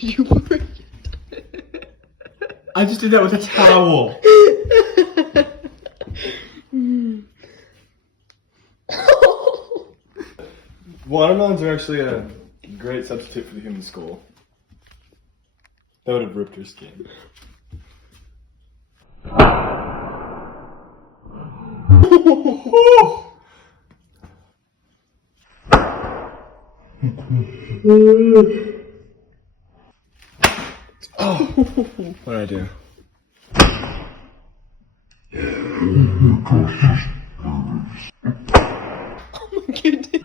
Did you break it? I just did that with a towel. Watermelons are actually a great substitute for the human skull. That would have ripped her skin. Oh, what did I do? Oh my goodness.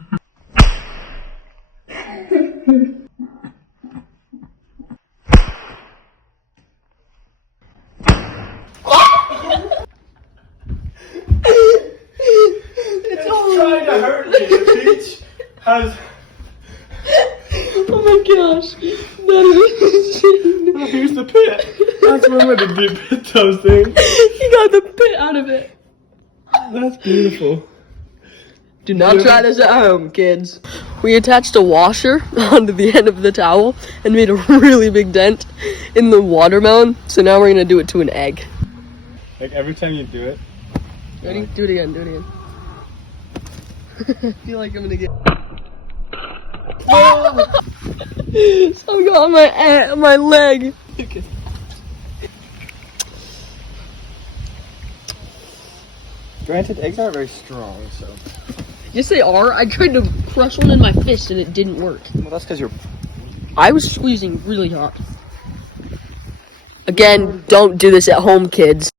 It's trying to hurt me. Peach has. Oh my gosh. That is insane. Oh, here's the pit. That's one way to de-pit those things. He got the pit out of it. That's beautiful. Do not try this at home, kids. We attached a washer onto the end of the towel and made a really big dent in the watermelon. So now we're gonna do it to an egg. Like every time you do it. Ready? Do it again, do it again. I feel like I'm gonna get... Some got on my leg. Granted, eggs aren't very strong, so. Yes, they are. I tried to crush one in my fist and it didn't work. Well, that's because you're. I was squeezing really hard. Again, don't do this at home, kids.